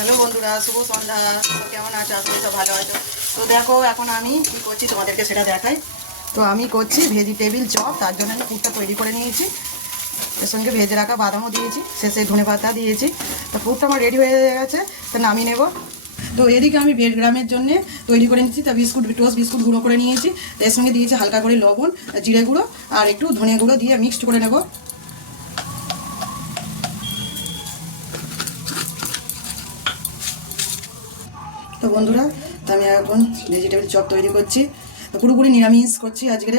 Hello বন্ধুরা, শুভ সন্ধ্যা। কেমন আছো? আজকে সব ভালো আছো। তো দেখো, এখন আমি কি করছি তোমাদেরকে সেটা দেখাই। তো আমি করছি ভেজিটেবিল চপ, তার জন্য আমি পুরটা তৈরি করে নিয়েছি। এর সঙ্গে ভেজে রাখা বাদামও দিয়েছি, শেষে ধনে পাতা দিয়েছি। তো পুরটা আমার রেডি হয়ে গেছে, তো নামিয়ে নেব। তো এদিকে আমি গ্রামের জন্য তৈরি করে নিচ্ছি তা বিস্কুট টোস্ট বিস্কুট গুঁড়ো করে নিয়েছি। এর সঙ্গে দিয়েছি হালকা করে লবণ, জিরে গুঁড়ো, আর একটু ধনে গুঁড়ো দিয়ে মিক্সড করে নেব। তো বন্ধুরা, তো আমি এখন ভেজিটেবল চপ তৈরি করছি। তো পুরোপুরি নিরামিষ করছি আজকে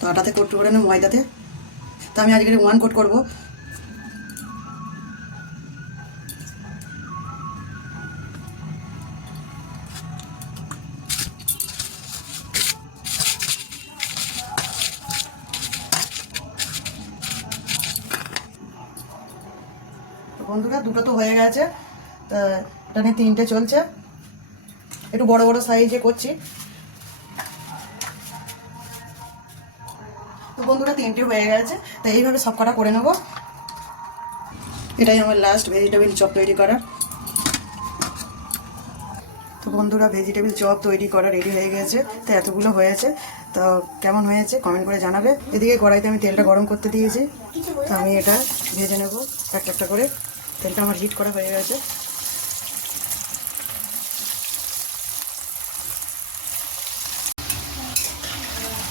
তো আটাতে কোট করে নেব ময়দাতে। তো আমি আজকে ওয়ান কোট করব। বন্ধুরা, দুটো তো হয়ে গেছে। তা, এটা নিয়ে তিনটে চলছে। একটু বড় বড় সাইজে করছি। তো বন্ধুরা, তিনটে হয়ে গেছে। তো এইভাবে সব কটা করে নেব। এটাই আমার লাস্ট ভেজিটেবিল চপ তৈরি করা। তো বন্ধুরা ভেজিটেবিল চপ তৈরি করা রেডি হয়ে গেছে। তো এতগুলো হয়েছে। তো কেমন হয়েছে কমেন্ট করে জানাবে। এদিকে কড়াইতে আমি তেলটা গরম করতে দিয়েছি। তো আমি এটা ভেজে নেব। একটা একটা করে। তেলটা আমার হিট করা হয়ে গেছে।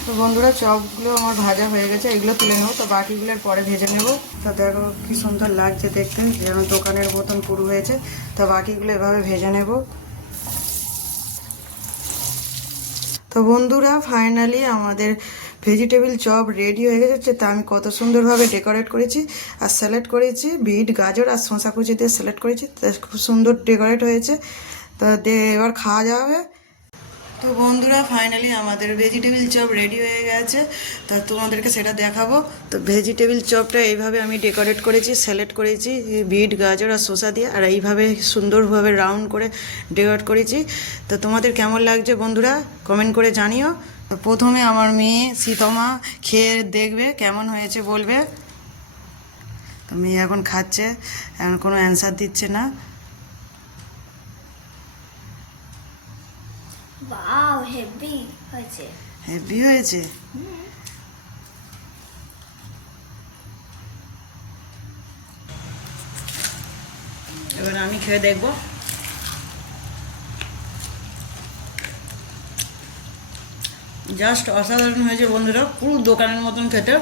তো বন্ধুরা, চপগুলো আমার ভাজা হয়ে গেছে, এগুলো তুলে নেব। তো বাকিগুলোর পরে ভেজে নেব। তো দেখো কি সুন্দর লাগছে দেখতে, যেন দোকানের মতন পুরো হয়েছে। তো বাকিগুলো এভাবে ভেজে নেব। তো বন্ধুরা ফাইনালি আমাদের ভেজিটেবিল চপ রেডি হয়ে গেছে তা আমি কত সুন্দরভাবে ডেকোরেট করেছি আর স্যালাড করেছি, বিট, গাজর আর শশা কুচি দিয়ে স্যালাড করেছি, তা খুব সুন্দর ডেকোরেট হয়েছে। তো দে, এবার খাওয়া যাবে তো বন্ধুরা ফাইনালি আমাদের ভেজিটেবিল চপ রেডি হয়ে গেছে। তা তোমাদেরকে সেটা দেখাবো। তো ভেজিটেবিল চপটা এইভাবে আমি ডেকোরেট করেছি স্যালাড করেছি, বিট, গাজর আর শসা দিয়ে, আর এইভাবে সুন্দরভাবে রাউন্ড করে ডেকোরেট করেছি। তো তোমাদের কেমন লাগছে বন্ধুরা? কমেন্ট করে জানিও। প্রথমে আমার মেয়ে সীতমা খেয়ে দেখবে কেমন হয়েছে বলবে। তো মেয়ে এখন খাচ্ছে, এখন কোনো অ্যান্সার দিচ্ছে না। ওয়াও হেভি হয়েছে। হেভি হয়েছে? এবার আমি খেয়ে দেখব। জাস্ট অসাধারণ হয়েছে বন্ধুরা পুরো দোকানের মতন খেতে।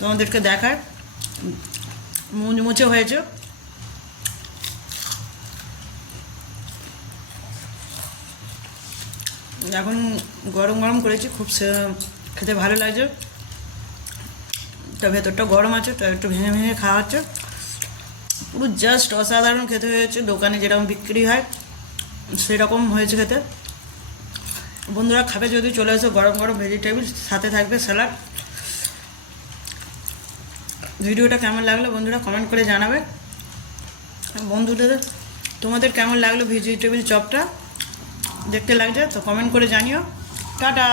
তোমাদেরকে দেখায়। মুচমুচে হয়েছে। এখন গরম গরম করেছি, খুব খেতে ভালো লাগছে। তা ভেতরটা গরম আছে, তো একটু ভেঙে ভেঙে খাওয়া হচ্ছে পুরো জাস্ট অসাধারণ খেতে হয়েছে, দোকানে যেরকম বিক্রি হয়, সেরকম হয়েছে খেতে। বন্ধুরা খাবে যদি, চলে এসো গরম গরম ভেজিটেবিল সাথে থাকবে স্যালাড ভিডিওটা কেমন লাগল বন্ধুরা কমেন্ট করে জানাবে। বন্ধুদের, তোমাদের কেমন লাগল ভেজিটেবিল চপটা? দেখতে লাগছে তো কমেন্ট করে জানিও। টাটা!